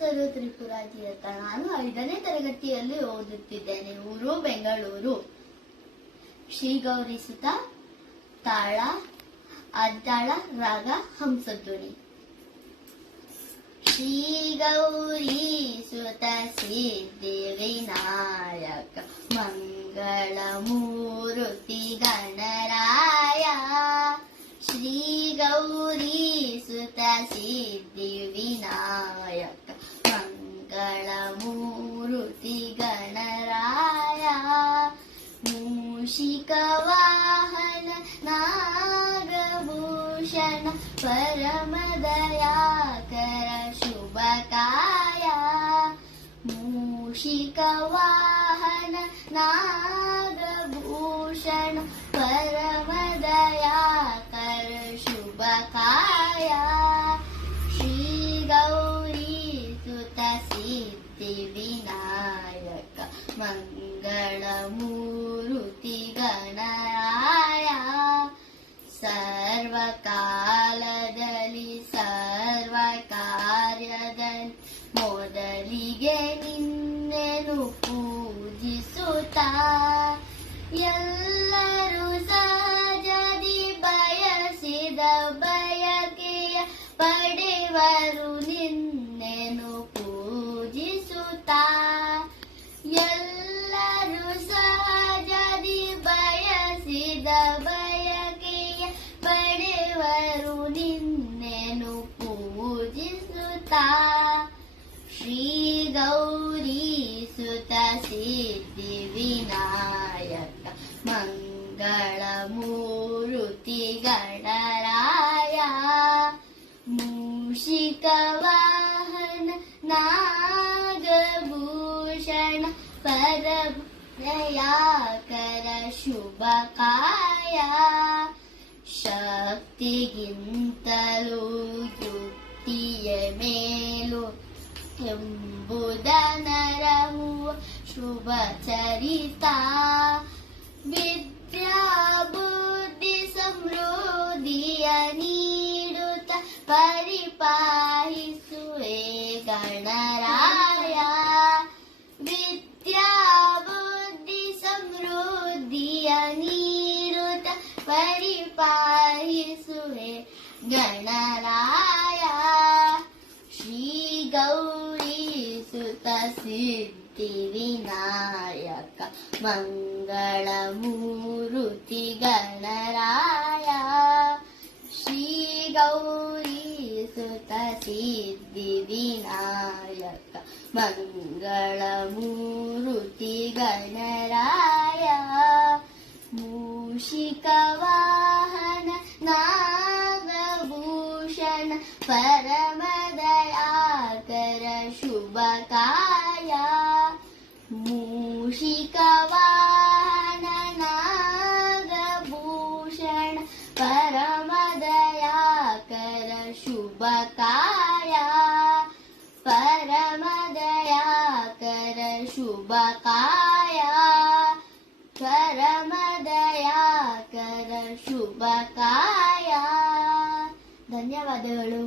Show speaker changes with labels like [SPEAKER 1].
[SPEAKER 1] ಹೆಸರು ತ್ರಿಪುರ ತೀರ್ಥ ನಾನು ಐದನೇ ತರಗತಿಯಲ್ಲಿ ಓದುತ್ತಿದ್ದೇನೆ. ಊರು ಬೆಂಗಳೂರು. ಶ್ರೀ ಗೌರಿ ಸುತ ತಾಳ, ಅದ್ದಾಳ, ರಾಗ, ಹಂಸಧ್ವನಿ. ಶ್ರೀ ಗೌರಿ गणराया मूषिकवाहन नागभूषण परम परमदयाकर शुभकाया। मूषिकवाहन नागभूषण ಎಲ್ಲರೂ ಸಹಜದಿ ಬಯಸಿದ ಬಯಕೆಯ ಪಡೆವರು ನಿನ್ನೆನು ಪೂಜಿಸುತ್ತ. ಎಲ್ಲರೂ ಸಹಜದಿ ಬಯಸಿದ ಬಯಕೆಯ ಪಡೆವರು ನಿನ್ನೆನು ಪೂಜಿಸುತ್ತ. ಶ್ರೀ ಗೌರಿ ಸುತ ಸಿದ್ಧಿ ನಾಗಭೂಷಣ ಪರಭಯಾಕರ ಶುಭಕಾಯ ಶಕ್ತಿಗಿಂತಲೂ ಯುಕ್ತಿಯ ಮೇಲು ಎಂಬುದನರಹುವ ಶುಭ ಚರಿತ पायिसुहे गणराया। श्री गौरी सिद्धिविनायक मङ्गळमुति गणराया। श्री गौरी सुतसिविनायक गणराया। मूषिकवा ದಯಾಕರ ಶುಭಕಾಯ ಮೂಷಿಕ ವಾಹನ ನಾಗಭೂಷಣ ಪರಮ ದಯಾಕರ ಶುಭಕಾಯ ಪರಮ ದಯಾಕರ ಶುಭಕಾಯ ಪರಮ ದಯಾಕರ ಶುಭಕಾಯ ಧನ್ಯವಾದಗಳು